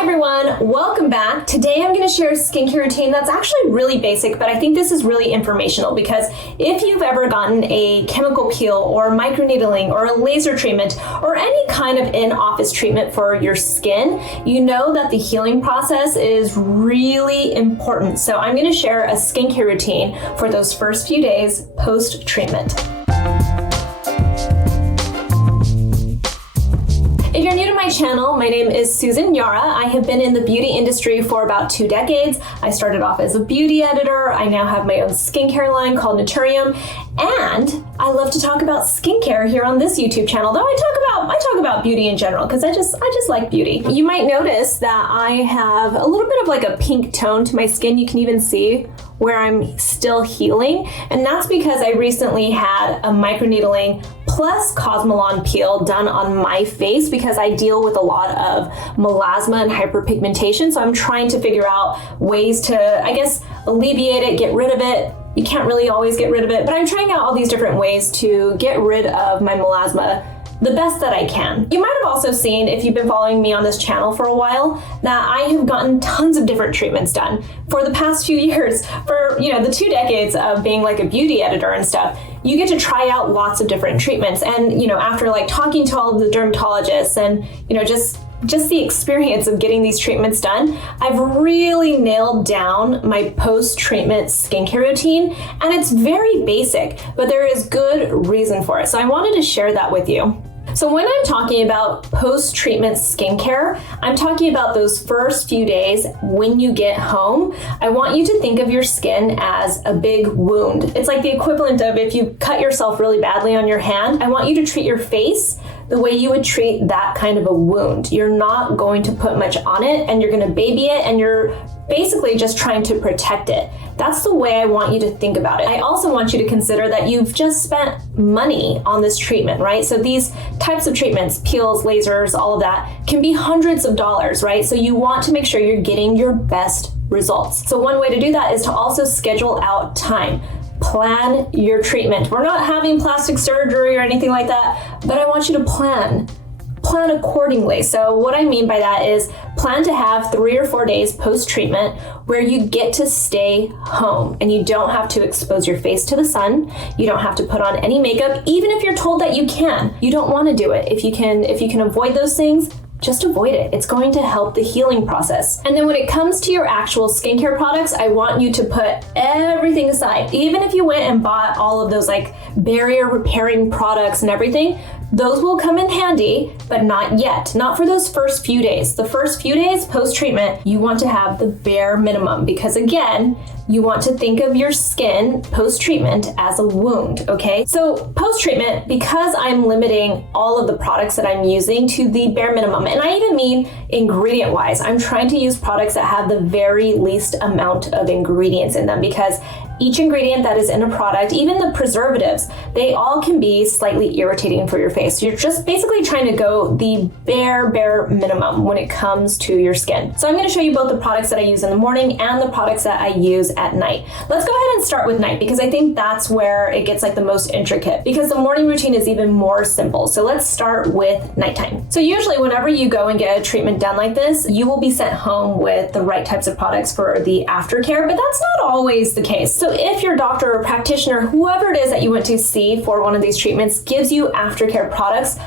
Hi everyone, welcome back. Today I'm going to share a skincare routine that's actually really basic, but I think this is really informational because if you've ever gotten a chemical peel or microneedling or a laser treatment or any kind of in-office treatment for your skin, you know that the healing process is really important. So I'm going to share a skincare routine for those first few days post-treatment. If you're new to my channel, my name is Susan Yara. I have been in the beauty industry for about 2 decades. I started off as a beauty editor. I now have my own skincare line called NATURIUM, and I love to talk about skincare here on this YouTube channel. Though I talk about beauty in general because I just like beauty. You might notice that I have a little bit of like a pink tone to my skin. You can even see where I'm still healing, and that's because I recently had a microneedling plus Cosmelan peel done on my face because I deal with a lot of melasma and hyperpigmentation. So I'm trying to figure out ways to, I guess, alleviate it, get rid of it. You can't really always get rid of it, but I'm trying out all these different ways to get rid of my melasma the best that I can. You might have also seen, if you've been following me on this channel for a while, that I have gotten tons of different treatments done for the past few years. For the 2 decades of being like a beauty editor and stuff, you get to try out lots of different treatments. And after like talking to all of the dermatologists and just the experience of getting these treatments done, I've really nailed down my post-treatment skincare routine, and it's very basic, but there is good reason for it. So I wanted to share that with you. So when I'm talking about post-treatment skincare, I'm talking about those first few days when you get home. I want you to think of your skin as a big wound. It's like the equivalent of if you cut yourself really badly on your hand. I want you to treat your face the way you would treat that kind of a wound. You're not going to put much on it, and you're going to baby it, and you're basically just trying to protect it. That's the way I want you to think about it. I also want you to consider that you've just spent money on this treatment, right? So these types of treatments, peels, lasers, all of that, can be hundreds of dollars, right? So you want to make sure you're getting your best results. So one way to do that is to also schedule out time. Plan your treatment. We're not having plastic surgery or anything like that, but I want you to plan accordingly. So what I mean by that is plan to have 3 or 4 days post-treatment where you get to stay home and you don't have to expose your face to the sun. You don't have to put on any makeup, even if you're told that you can. You don't want to do it. If you can avoid those things, just avoid it. It's going to help the healing process. And then when it comes to your actual skincare products, I want you to put everything aside. Even if you went and bought all of those like barrier repairing products and everything, those will come in handy, but not yet. Not for those first few days. The first few days post-treatment, you want to have the bare minimum because again, you want to think of your skin post-treatment as a wound, okay? So post-treatment, because I'm limiting all of the products that I'm using to the bare minimum, and I even mean ingredient-wise, I'm trying to use products that have the very least amount of ingredients in them because each ingredient that is in a product, even the preservatives, they all can be slightly irritating for your face. You're just basically trying to go the bare minimum when it comes to your skin. So I'm going to show you both the products that I use in the morning and the products that I use at night. Let's go ahead and start with night because I think that's where it gets like the most intricate because the morning routine is even more simple. So let's start with nighttime. So usually whenever you go and get a treatment done like this, you will be sent home with the right types of products for the aftercare, but that's not always the case. So if your doctor or practitioner, whoever it is that you went to see for one of these treatments, gives you aftercare products,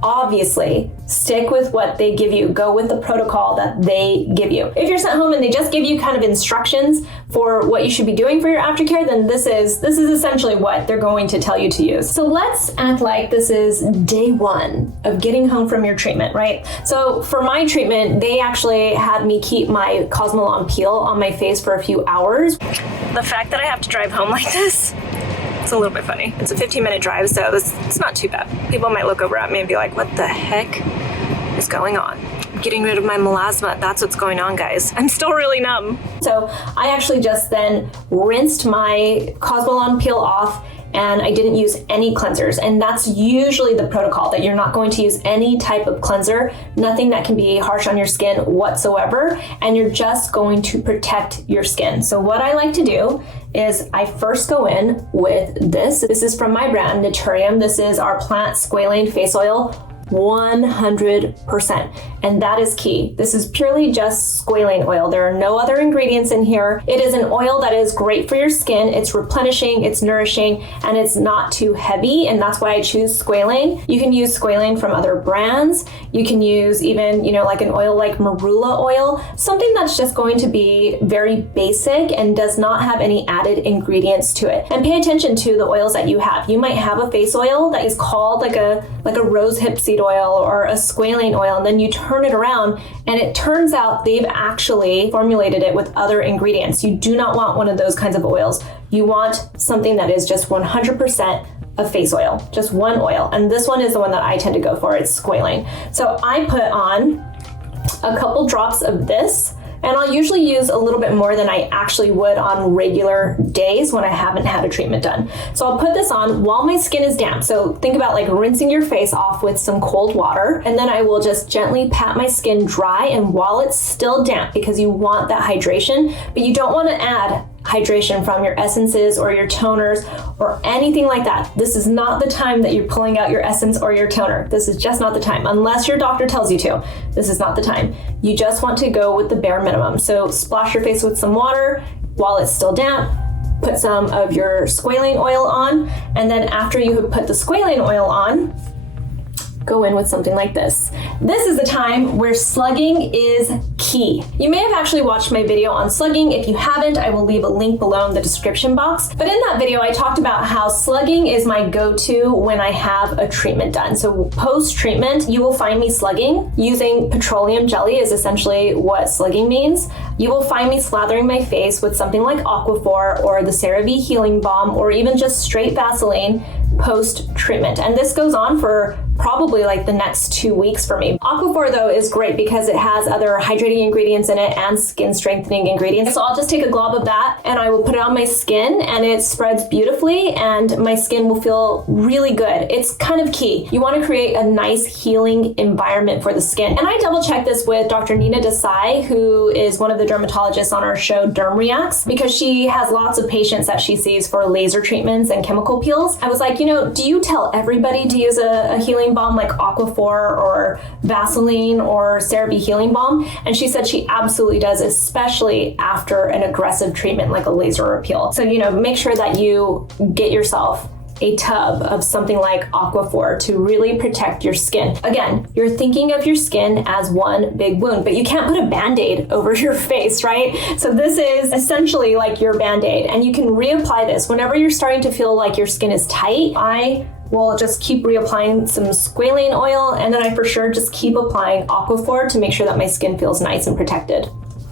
obviously stick with what they give you. Go with the protocol that they give you. If you're sent home and they just give you kind of instructions for what you should be doing for your aftercare, then this is essentially what they're going to tell you to use. So let's act like this is day 1 of getting home from your treatment, right? So for my treatment, they actually had me keep my Cosmelan peel on my face for a few hours. The fact that I have to drive home like this, it's a little bit funny. It's a 15-minute drive, so it's not too bad. People might look over at me and be like, what the heck is going on? I'm getting rid of my melasma. That's what's going on, guys. I'm still really numb. So I actually just then rinsed my Cosmelan peel off and I didn't use any cleansers. And that's usually the protocol, that you're not going to use any type of cleanser, nothing that can be harsh on your skin whatsoever, and you're just going to protect your skin. So what I like to do is I first go in with this. This is from my brand, NATURIUM. This is our plant Squalane face oil. 100%. And that is key. This is purely just squalane oil. There are no other ingredients in here. It is an oil that is great for your skin. It's replenishing, it's nourishing, and it's not too heavy. And that's why I choose squalane. You can use squalane from other brands. You can use even, like an oil like marula oil, something that's just going to be very basic and does not have any added ingredients to it. And pay attention to the oils that you have. You might have a face oil that is called like a rose hip seed oil or a squalane oil, and then you turn it around and it turns out they've actually formulated it with other ingredients. You do not want one of those kinds of oils. You want something that is just 100% of face oil, just one oil. And this one is the one that I tend to go for. It's squalane. So I put on a couple drops of this, and I'll usually use a little bit more than I actually would on regular days when I haven't had a treatment done. So I'll put this on while my skin is damp. So think about like rinsing your face off with some cold water, and then I will just gently pat my skin dry, and while it's still damp, because you want that hydration, but you don't want to add hydration from your essences or your toners or anything like that. This is not the time that you're pulling out your essence or your toner. This is just not the time, unless your doctor tells you to. This is not the time. You just want to go with the bare minimum. So splash your face with some water while it's still damp, put some of your squalane oil on, and then after you have put the squalane oil on, go in with something like this. This is the time where slugging is key. You may have actually watched my video on slugging. If you haven't, I will leave a link below in the description box. But in that video, I talked about how slugging is my go-to when I have a treatment done. So post-treatment, you will find me slugging. Using petroleum jelly is essentially what slugging means. You will find me slathering my face with something like Aquaphor or the CeraVe Healing Balm, or even just straight Vaseline post-treatment. And this goes on for probably like the next 2 weeks for me. Aquaphor though is great because it has other hydrating ingredients in it and skin strengthening ingredients. So I'll just take a glob of that and I will put it on my skin, and it spreads beautifully and my skin will feel really good. It's kind of key. You want to create a nice healing environment for the skin. And I double checked this with Dr. Nina Desai, who is one of the dermatologists on our show Derm Reacts, because she has lots of patients that she sees for laser treatments and chemical peels. I was like, do you tell everybody to use a healing balm like Aquaphor or Vaseline or CeraVe Healing Balm? And she said she absolutely does, especially after an aggressive treatment like a laser or a peel. So, make sure that you get yourself a tub of something like Aquaphor to really protect your skin. Again, you're thinking of your skin as one big wound, but you can't put a Band-Aid over your face, right? So this is essentially like your Band-Aid, and you can reapply this whenever you're starting to feel like your skin is tight. I will just keep reapplying some squalane oil, and then I for sure just keep applying Aquaphor to make sure that my skin feels nice and protected.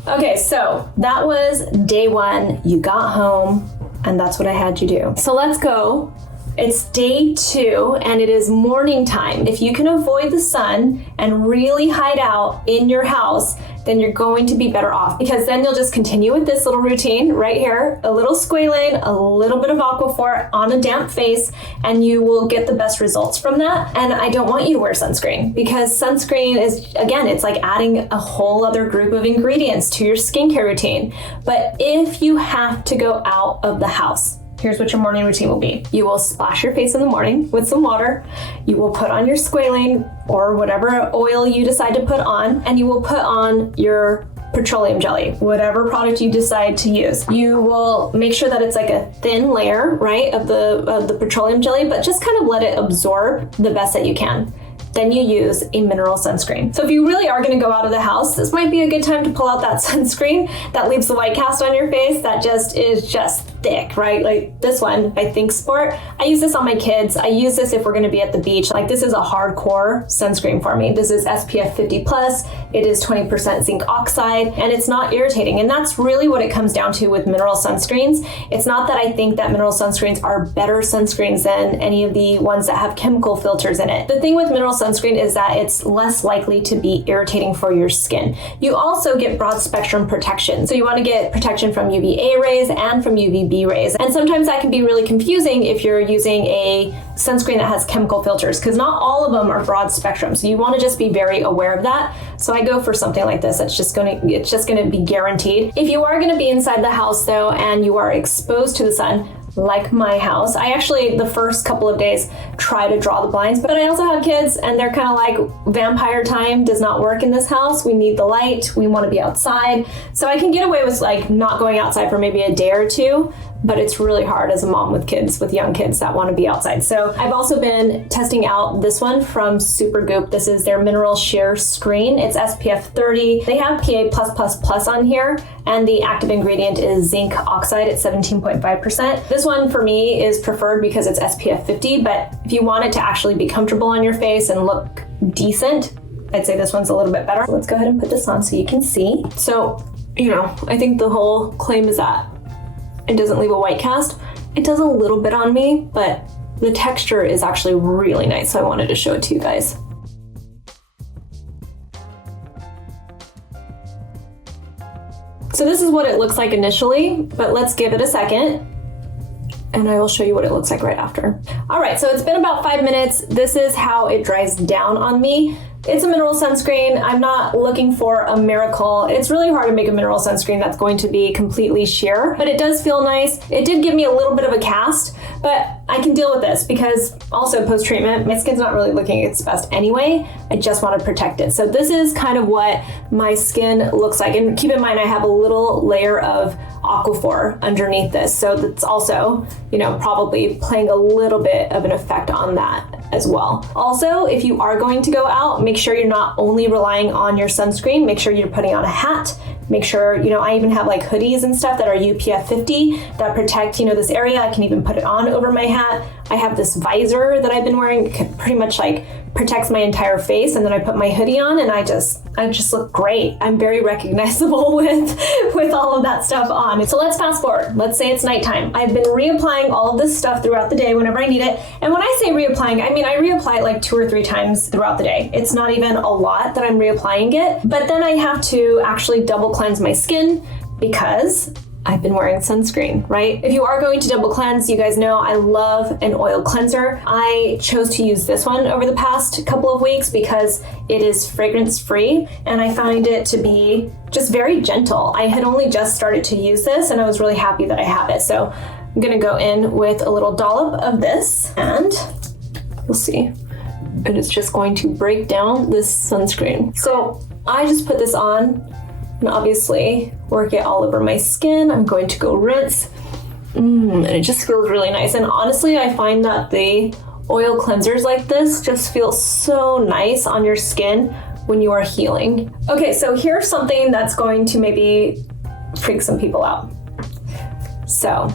Okay, so that was day one. You got home, and that's what I had you do. So let's go. It's day 2 and it is morning time. If you can avoid the sun and really hide out in your house, then you're going to be better off, because then you'll just continue with this little routine right here, a little squalane, a little bit of Aquaphor on a damp face, and you will get the best results from that. And I don't want you to wear sunscreen, because sunscreen is, again, it's like adding a whole other group of ingredients to your skincare routine. But if you have to go out of the house, here's what your morning routine will be. You will splash your face in the morning with some water. You will put on your squalane or whatever oil you decide to put on, and you will put on your petroleum jelly, whatever product you decide to use. You will make sure that it's like a thin layer, right, of the petroleum jelly, but just kind of let it absorb the best that you can. Then you use a mineral sunscreen. So if you really are gonna go out of the house, this might be a good time to pull out that sunscreen that leaves the white cast on your face that just is just thick, right? Like this one by Thinksport. I use this on my kids. I use this if we're gonna be at the beach. Like this is a hardcore sunscreen for me. This is SPF 50+. It is 20% zinc oxide, and it's not irritating. And that's really what it comes down to with mineral sunscreens. It's not that I think that mineral sunscreens are better sunscreens than any of the ones that have chemical filters in it. The thing with mineral sunscreen is that it's less likely to be irritating for your skin. You also get broad spectrum protection. So you want to get protection from UVA rays and from UVB rays. And sometimes that can be really confusing if you're using a sunscreen that has chemical filters, because not all of them are broad spectrum. So you want to just be very aware of that. So I go for something like this. It's just going to be guaranteed. If you are going to be inside the house though, and you are exposed to the sun, like my house. I actually, the first couple of days, try to draw the blinds, but I also have kids and they're kind of like, vampire time does not work in this house. We need the light. We want to be outside. So I can get away with like not going outside for maybe a day or two, but it's really hard as a mom with kids, with young kids that want to be outside. So I've also been testing out this one from Supergoop. This is their Mineral Sheerscreen. It's SPF 30. They have PA+++ on here, and the active ingredient is zinc oxide at 17.5%. This one for me is preferred because it's SPF 50, but if you want it to actually be comfortable on your face and look decent, I'd say this one's a little bit better. So let's go ahead and put this on so you can see. So, I think the whole claim is that it doesn't leave a white cast. It does a little bit on me, but the texture is actually really nice, so I wanted to show it to you guys. So this is what it looks like initially, but let's give it a second and I will show you what it looks like right after. All right, so it's been about 5 minutes. This is how it dries down on me. It's a mineral sunscreen. I'm not looking for a miracle. It's really hard to make a mineral sunscreen that's going to be completely sheer, but it does feel nice. It did give me a little bit of a cast, but I can deal with this because also post-treatment, my skin's not really looking its best anyway. I just want to protect it. So this is kind of what my skin looks like. And keep in mind, I have a little layer of Aquaphor underneath this. So that's also, probably playing a little bit of an effect on that as well. Also, if you are going to go out, make sure you're not only relying on your sunscreen, make sure you're putting on a hat, make sure, I even have like hoodies and stuff that are UPF 50 that protect, this area. I can even put it on over my hat. I have this visor that I've been wearing, it pretty much like protects my entire face, and then I put my hoodie on and I just look great. I'm very recognizable with all of that stuff on. So let's fast forward. Let's say it's nighttime. I've been reapplying all of this stuff throughout the day whenever I need it. And when I say reapplying, I mean I reapply it like 2 or 3 times throughout the day. It's not even a lot that I'm reapplying it, but then I have to actually double cleanse my skin because I've been wearing sunscreen, right? If you are going to double cleanse, you guys know I love an oil cleanser. I chose to use this one over the past couple of weeks because it is fragrance free and I find it to be just very gentle. I had only just started to use this and I was really happy that I have it. So I'm gonna go in with a little dollop of this and you'll see. It is just going to break down this sunscreen. So I just put this on and obviously work it all over my skin. I'm going to go rinse. And it just feels really nice. And honestly, I find that the oil cleansers like this just feel so nice on your skin when you are healing. Okay, so here's something that's going to maybe freak some people out. So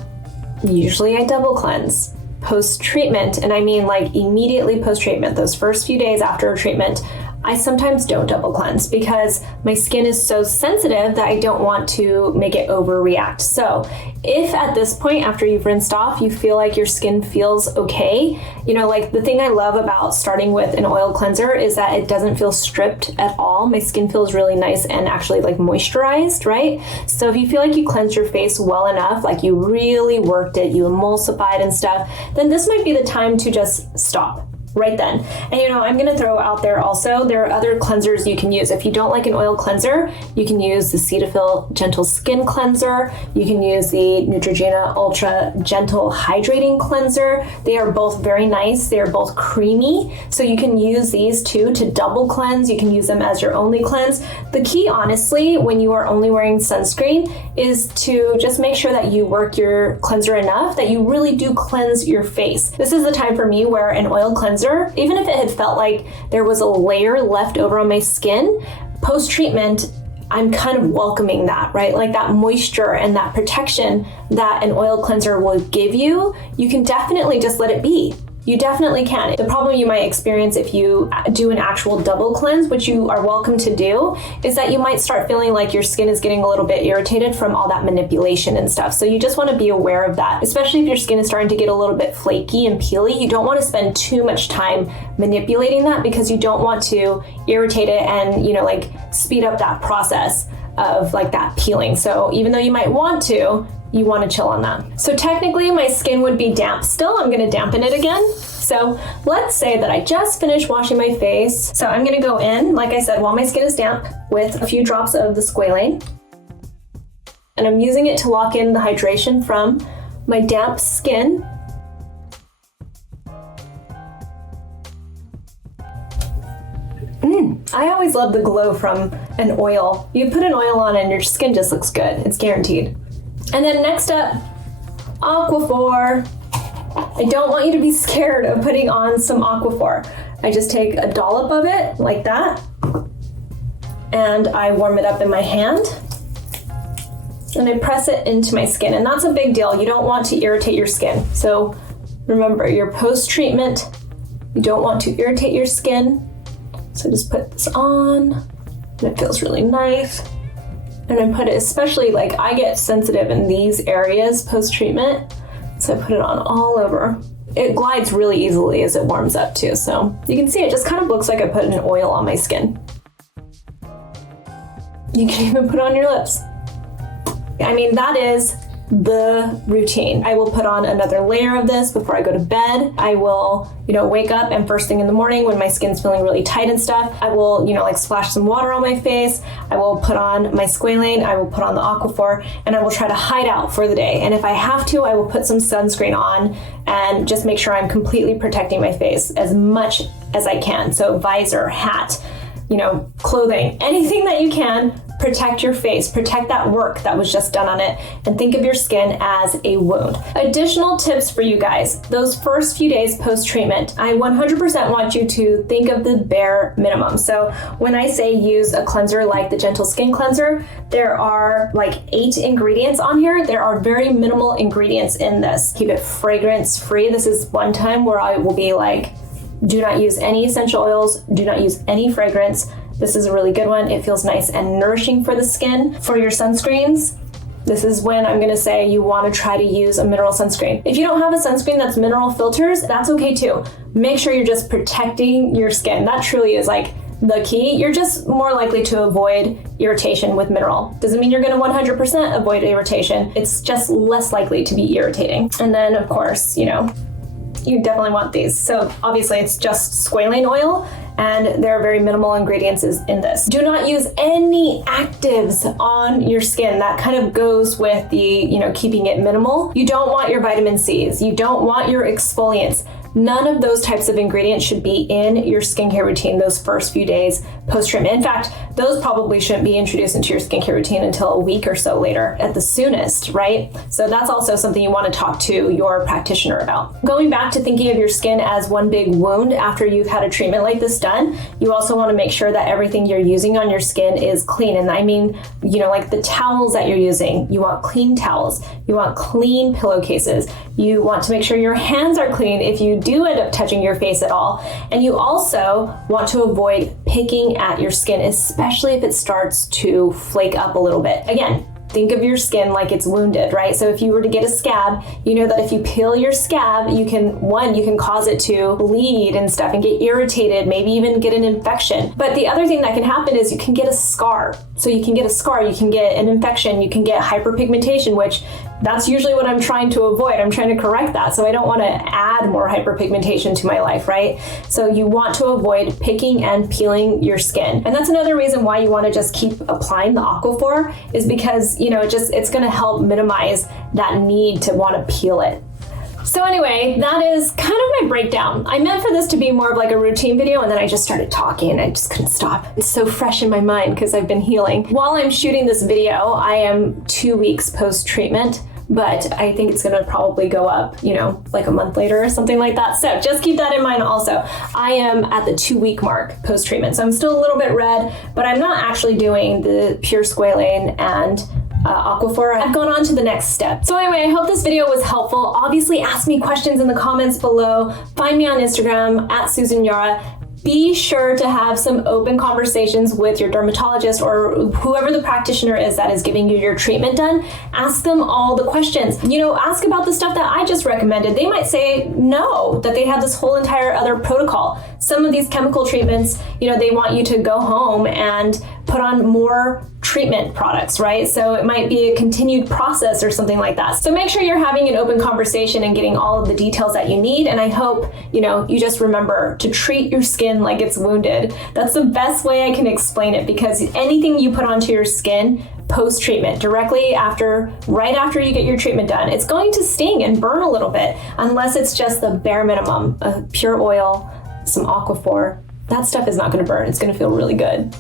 usually I double cleanse post-treatment, and I mean like immediately post-treatment, those first few days after a treatment. I sometimes don't double cleanse because my skin is so sensitive that I don't want to make it overreact. So if at this point, after you've rinsed off, you feel like your skin feels okay, like the thing I love about starting with an oil cleanser is that it doesn't feel stripped at all. My skin feels really nice and actually like moisturized, right? So if you feel like you cleansed your face well enough, like you really worked it, you emulsified and stuff, then this might be the time to just stop right then. And I'm gonna throw out there also, there are other cleansers you can use. If you don't like an oil cleanser, you can use the Cetaphil Gentle Skin Cleanser. You can use the Neutrogena Ultra Gentle Hydrating Cleanser. They are both very nice. They are both creamy. So you can use these two to double cleanse. You can use them as your only cleanse. The key, honestly, when you are only wearing sunscreen is to just make sure that you work your cleanser enough that you really do cleanse your face. This is the time for me where an oil cleanser, even if it had felt like there was a layer left over on my skin, post-treatment, I'm kind of welcoming that, right? Like that moisture and that protection that an oil cleanser will give you, you can definitely just let it be. You definitely can. The problem you might experience if you do an actual double cleanse, which you are welcome to do, is that you might start feeling like your skin is getting a little bit irritated from all that manipulation and stuff. So you just want to be aware of that, especially if your skin is starting to get a little bit flaky and peely. You don't want to spend too much time manipulating that because you don't want to irritate it and, like speed up that process of like that peeling. So even though you might want to, you want to chill on that. So technically my skin would be damp still. I'm going to dampen it again. So let's say that I just finished washing my face. So I'm going to go in, like I said, while my skin is damp with a few drops of the Squalane. And I'm using it to lock in the hydration from my damp skin. I always love the glow from an oil. You put an oil on and your skin just looks good. It's guaranteed. And then next up, Aquaphor. I don't want you to be scared of putting on some Aquaphor. I just take a dollop of it like that, and I warm it up in my hand, and I press it into my skin. And that's a big deal. You don't want to irritate your skin. So remember, your post-treatment, you don't want to irritate your skin. So just put this on, and it feels really nice. And I put it, especially like I get sensitive in these areas post-treatment, so I put it on all over. It glides really easily as it warms up too, so you can see it just kind of looks like I put an oil on my skin. You can even put it on your lips. I mean, that is the routine. I will put on another layer of this before I go to bed. I will, wake up, and first thing in the morning when my skin's feeling really tight and stuff, I will, like splash some water on my face. I will put on my Squalane, I will put on the Aquaphor, and I will try to hide out for the day. And if I have to, I will put some sunscreen on and just make sure I'm completely protecting my face as much as I can. So visor, hat, clothing, anything that you can. Protect your face, protect that work that was just done on it, and think of your skin as a wound. Additional tips for you guys. Those first few days post-treatment, I 100% want you to think of the bare minimum. So when I say use a cleanser like the Gentle Skin Cleanser, there are like 8 ingredients on here. There are very minimal ingredients in this. Keep it fragrance free. This is one time where I will be like, do not use any essential oils, do not use any fragrance. This is a really good one. It feels nice and nourishing for the skin. For your sunscreens, this is when I'm gonna say you wanna try to use a mineral sunscreen. If you don't have a sunscreen that's mineral filters, that's okay too. Make sure you're just protecting your skin. That truly is like the key. You're just more likely to avoid irritation with mineral. Doesn't mean you're gonna 100% avoid irritation. It's just less likely to be irritating. And then of course, you definitely want these. So obviously it's just Squalane oil, and there are very minimal ingredients in this. Do not use any actives on your skin. That kind of goes with the, keeping it minimal. You don't want your vitamin C's. You don't want your exfoliants. None of those types of ingredients should be in your skincare routine those first few days post-treatment. In fact, those probably shouldn't be introduced into your skincare routine until a week or so later at the soonest, right? So that's also something you want to talk to your practitioner about. Going back to thinking of your skin as one big wound after you've had a treatment like this done, you also want to make sure that everything you're using on your skin is clean. And I mean, like the towels that you're using, you want clean towels. You want clean pillowcases. You want to make sure your hands are clean if you do end up touching your face at all. And you also want to avoid picking at your skin, especially if it starts to flake up a little bit. Again, think of your skin like it's wounded, right? So if you were to get a scab, you know that if you peel your scab, you can cause it to bleed and stuff and get irritated, maybe even get an infection. But the other thing that can happen is you can get a scar. So you can get a scar, you can get an infection, you can get hyperpigmentation, which that's usually what I'm trying to avoid. I'm trying to correct that. So I don't want to add more hyperpigmentation to my life, right? So you want to avoid picking and peeling your skin. And that's another reason why you want to just keep applying the Aquaphor, is because, it's going to help minimize that need to want to peel it. So anyway, that is kind of my breakdown. I meant for this to be more of like a routine video, and then I just started talking and I just couldn't stop. It's so fresh in my mind because I've been healing. While I'm shooting this video, I am 2 weeks post-treatment, but I think it's gonna probably go up, like a month later or something like that. So just keep that in mind also. I am at the 2-week mark post-treatment, so I'm still a little bit red, but I'm not actually doing the pure Squalane and Aquaphor. I've gone on to the next step. So anyway, I hope this video was helpful. Obviously, ask me questions in the comments below. Find me on Instagram at Susan Yara. Be sure to have some open conversations with your dermatologist or whoever the practitioner is that is giving you your treatment done. Ask them all the questions. Ask about the stuff that I just recommended. They might say no, that they have this whole entire other protocol. Some of these chemical treatments, they want you to go home and put on more treatment treatment products, right? So it might be a continued process or something like that. So make sure you're having an open conversation and getting all of the details that you need. And I hope, you just remember to treat your skin like it's wounded. That's the best way I can explain it, because anything you put onto your skin post-treatment, right after you get your treatment done, it's going to sting and burn a little bit, unless it's just the bare minimum of pure oil, some Aquaphor. That stuff is not going to burn. It's going to feel really good.